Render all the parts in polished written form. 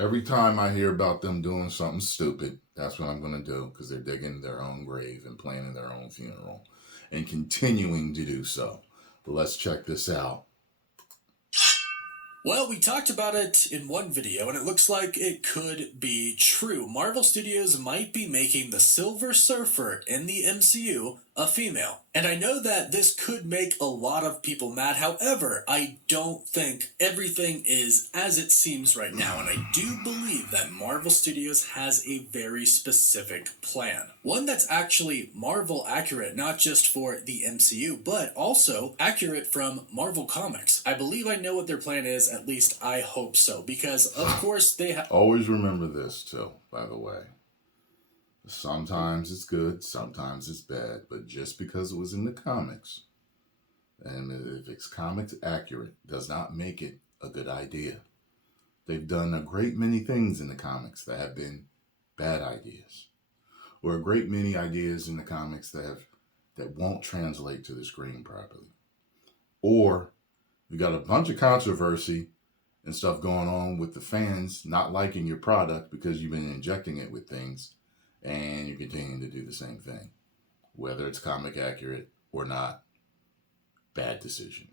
Every time I hear about them doing something stupid, that's what I'm going to do because they're digging their own grave and planning their own funeral and continuing to do so. But let's check this out. Well, we talked about it in one video, and it looks like it could be true. Marvel Studios might be making the Silver Surfer in the MCU a female. And I know that this could make a lot of people mad. However, I don't think everything is as it seems right now. And I do believe that Marvel Studios has a very specific plan. One that's actually Marvel accurate, not just for the MCU, but also accurate from Marvel Comics. I believe I know what their plan is, at least I hope so. Because, of course, they have... Always remember this, too, by the way. Sometimes it's good, sometimes it's bad, but just because it was in the comics, and if it's comics accurate, does not make it a good idea. They've done a great many things in the comics that have been bad ideas, or a great many ideas in the comics that won't translate to the screen properly. Or you got a bunch of controversy and stuff going on with the fans not liking your product because you've been injecting it with things. And you're continuing to do the same thing. Whether it's comic accurate or not, bad decision.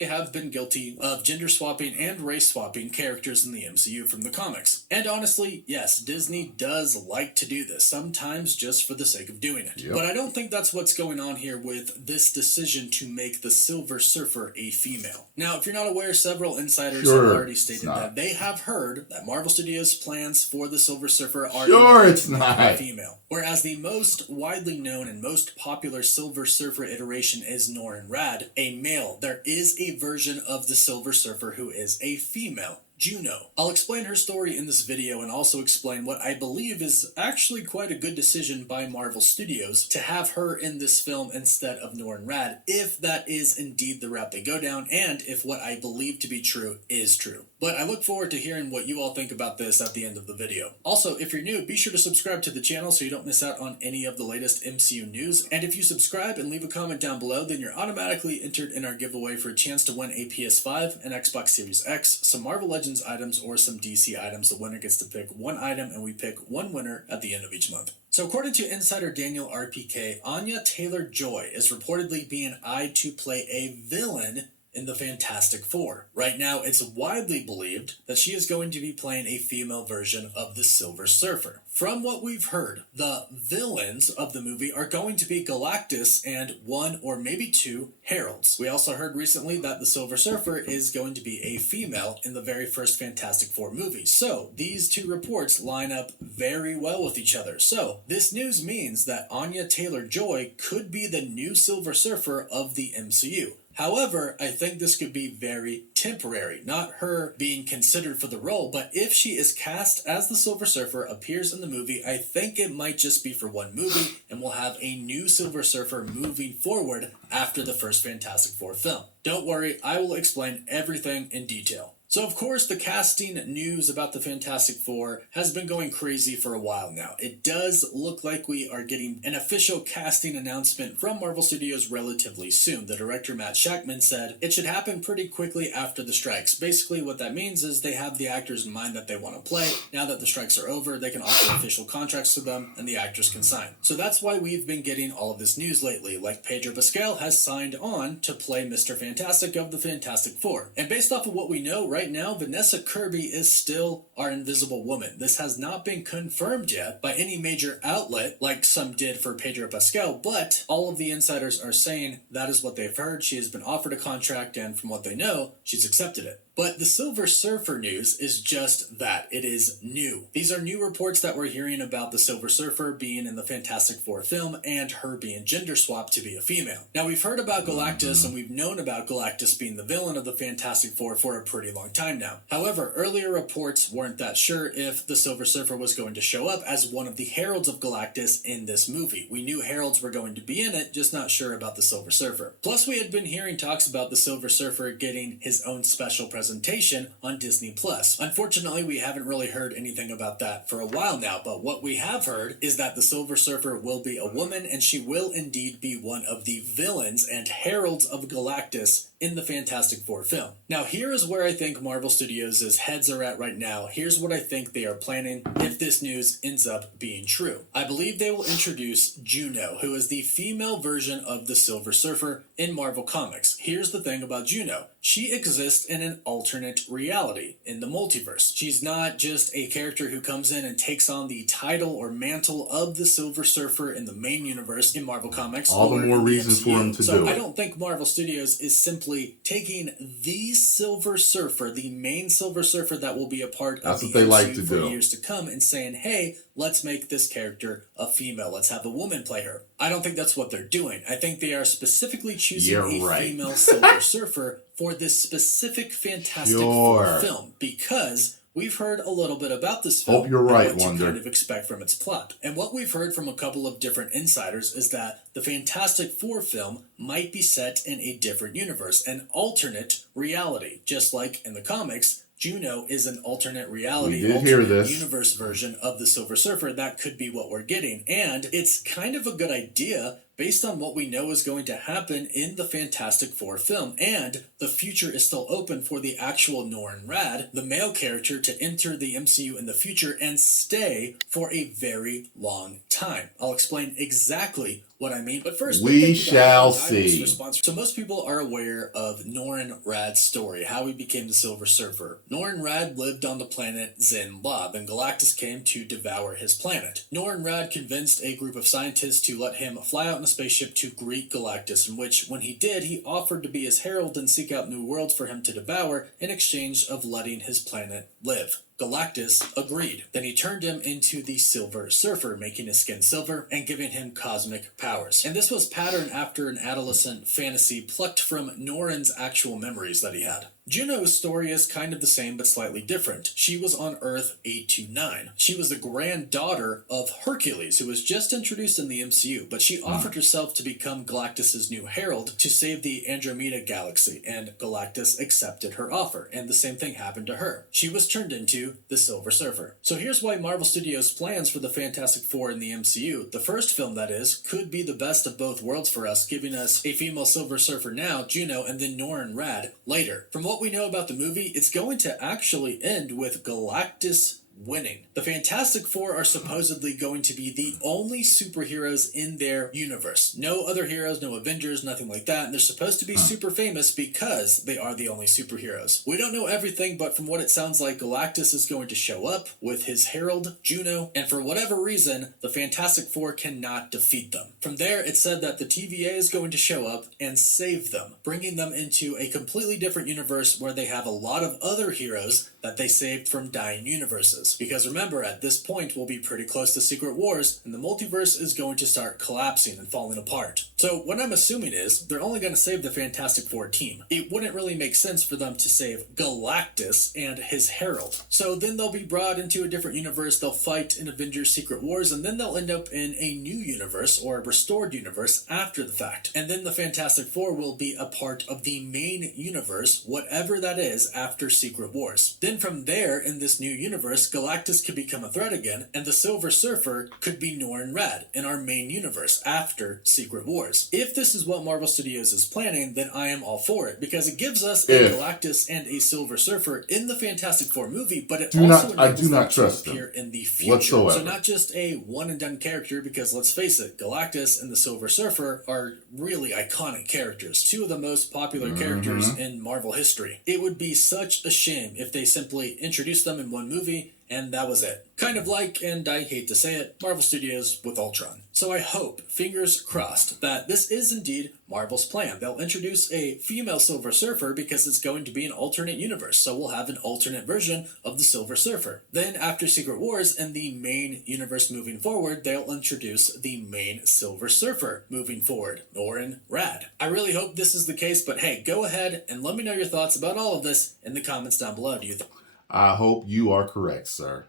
They have been guilty of gender swapping and race swapping characters in the MCU from the comics. And honestly, yes, Disney does like to do this, sometimes just for the sake of doing it. Yep. But I don't think that's what's going on here with this decision to make the Silver Surfer a female. Now, if you're not aware, several insiders have already stated that they have heard that Marvel Studios' plans for the Silver Surfer are it's not a female. Whereas the most widely known and most popular Silver Surfer iteration is Norrin Radd, a male. There is a version of the Silver Surfer who is a female, Juno. I'll explain her story in this video and also explain what I believe is actually quite a good decision by Marvel Studios to have her in this film instead of Norrin Radd, if that is indeed the route they go down and if what I believe to be true is true. But I look forward to hearing what you all think about this at the end of the video. Also, if you're new, be sure to subscribe to the channel so you don't miss out on any of the latest MCU news. And if you subscribe and leave a comment down below, then you're automatically entered in our giveaway for a chance to win a PS5, an Xbox Series X, some Marvel Legends items, or some DC items. The winner gets to pick one item, and we pick one winner at the end of each month. So according to insider Daniel RPK, Anya Taylor-Joy is reportedly being eyed to play a villain in the Fantastic Four. Right now, it's widely believed that she is going to be playing a female version of the Silver Surfer. From what we've heard, the villains of the movie are going to be Galactus and one or maybe two heralds. We also heard recently that the Silver Surfer is going to be a female in the very first Fantastic Four movie. So these two reports line up very well with each other. So this news means that Anya Taylor-Joy could be the new Silver Surfer of the MCU. However, I think this could be very temporary, not her being considered for the role, but if she is cast as the Silver Surfer, appears in the movie, I think it might just be for one movie, and we'll have a new Silver Surfer moving forward after the first Fantastic Four film. Don't worry, I will explain everything in detail. So of course, the casting news about the Fantastic Four has been going crazy for a while now. It does look like we are getting an official casting announcement from Marvel Studios relatively soon. The director Matt Shakman said it should happen pretty quickly after the strikes. Basically what that means is they have the actors in mind that they want to play. Now that the strikes are over, they can offer official contracts to them and the actors can sign. So that's why we've been getting all of this news lately, like Pedro Pascal has signed on to play Mr. Fantastic of the Fantastic Four. And based off of what we know right now, Vanessa Kirby is still our Invisible Woman. This has not been confirmed yet by any major outlet like some did for Pedro Pascal, but all of the insiders are saying that is what they've heard. She has been offered a contract, and from what they know, she's accepted it. But the Silver Surfer news is just that. It is new. These are new reports that we're hearing about the Silver Surfer being in the Fantastic Four film and her being gender swapped to be a female. Now, we've heard about Galactus and we've known about Galactus being the villain of the Fantastic Four for a pretty long time now. However, earlier reports weren't that sure if the Silver Surfer was going to show up as one of the heralds of Galactus in this movie. We knew heralds were going to be in it, just not sure about the Silver Surfer. Plus, we had been hearing talks about the Silver Surfer getting his own special presentation presentation on Disney+. Unfortunately, we haven't really heard anything about that for a while now, but what we have heard is that the Silver Surfer will be a woman, and she will indeed be one of the villains and heralds of Galactus in the Fantastic Four film. Now, here is where I think Marvel Studios' heads are at right now. Here's what I think they are planning if this news ends up being true. I believe they will introduce Juno, who is the female version of the Silver Surfer in Marvel Comics. Here's the thing about Juno. She exists in an alternate reality in the multiverse. She's not just a character who comes in and takes on the title or mantle of the Silver Surfer in the main universe in Marvel Comics. All the more reasons for him to do it. I don't think Marvel Studios is simply taking the Silver Surfer, the main Silver Surfer that will be a part of the MCU for years to come, and saying, hey, let's make this character a female. Let's have a woman play her. I don't think that's what they're doing. I think they are specifically choosing a female Silver Surfer for this specific Fantastic Four film because we've heard a little bit about this film. Hope you're right, and what Wonder. to kind of expect from its plot. And what we've heard from a couple of different insiders is that the Fantastic Four film might be set in a different universe, an alternate reality. Just like in the comics, Juno is an alternate reality, alternate universe version of the Silver Surfer. That could be what we're getting. And it's kind of a good idea based on what we know is going to happen in the Fantastic Four film. And the future is still open for the actual Norrin Radd, the male character, to enter the MCU in the future and stay for a very long time. I'll explain exactly what I mean, but first we shall see. So most people are aware of Norrin Radd's story, how he became the Silver Surfer. Norrin Radd lived on the planet Zen-Lob, and Galactus came to devour his planet. Norrin Radd convinced a group of scientists to let him fly out in a spaceship to greet Galactus, in which, when he did, he offered to be his herald and seek out new worlds for him to devour in exchange of letting his planet live. Galactus agreed. Then he turned him into the Silver Surfer, making his skin silver and giving him cosmic powers. And this was patterned after an adolescent fantasy plucked from Norrin's actual memories that he had. Juno's story is kind of the same but slightly different. She was on Earth 829. She was the granddaughter of Hercules, who was just introduced in the MCU, but she offered herself to become Galactus' new herald to save the Andromeda galaxy, and Galactus accepted her offer, and the same thing happened to her. She was turned into the Silver Surfer. So here's why Marvel Studios' plans for the Fantastic Four in the MCU, the first film that is, could be the best of both worlds for us, giving us a female Silver Surfer now, Juno, and then Norrin Radd later. From what we know about the movie, it's going to actually end with Galactus winning. The Fantastic Four are supposedly going to be the only superheroes in their universe. No other heroes, no Avengers, nothing like that. And they're supposed to be super famous because they are the only superheroes. We don't know everything, but from what it sounds like, Galactus is going to show up with his herald, Juno, and for whatever reason, the Fantastic Four cannot defeat them. From there, it said that the TVA is going to show up and save them, bringing them into a completely different universe where they have a lot of other heroes that they saved from dying universes. Because remember, at this point, we'll be pretty close to Secret Wars, and the multiverse is going to start collapsing and falling apart. So what I'm assuming is, they're only going to save the Fantastic Four team. It wouldn't really make sense for them to save Galactus and his herald. So then they'll be brought into a different universe, they'll fight in Avengers Secret Wars, and then they'll end up in a new universe, or a restored universe, after the fact. And then the Fantastic Four will be a part of the main universe, whatever that is, after Secret Wars. Then from there, in this new universe, Galactus could become a threat again, and the Silver Surfer could be Norrin Radd in our main universe after Secret Wars. If this is what Marvel Studios is planning, then I am all for it, because it gives us a Galactus and a Silver Surfer in the Fantastic Four movie, but it also enables them to appear in the future. Whatsoever. So not just a one-and-done character, because let's face it, Galactus and the Silver Surfer are really iconic characters, two of the most popular characters in Marvel history. It would be such a shame if they simply introduced them in one movie and that was it. Kind of like, and I hate to say it, Marvel Studios with Ultron. So I hope, fingers crossed, that this is indeed Marvel's plan. They'll introduce a female Silver Surfer because it's going to be an alternate universe, so we'll have an alternate version of the Silver Surfer. Then after Secret Wars and the main universe moving forward, they'll introduce the main Silver Surfer moving forward, Norrin Radd. I really hope this is the case, but hey, go ahead and let me know your thoughts about all of this in the comments down below. Do you think? I hope you are correct, sir.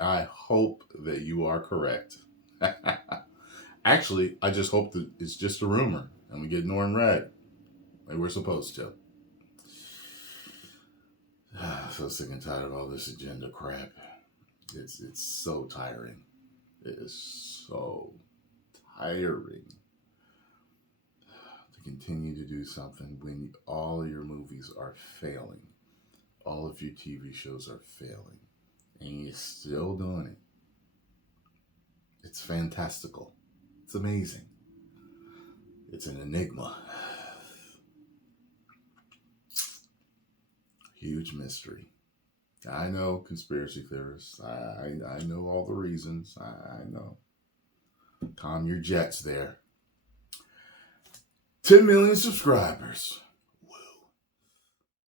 I hope that you are correct. Actually, I just hope that it's just a rumor and we get Norrin Radd like we're supposed to. So sick and tired of all this agenda crap. It's so tiring. It is so tiring to continue to do something when all your movies are failing. All of your TV shows are failing. And you're still doing it. It's fantastical. It's amazing. It's an enigma. Huge mystery. I know, conspiracy theorists. I know all the reasons. I know. Calm your jets there. 10 million subscribers.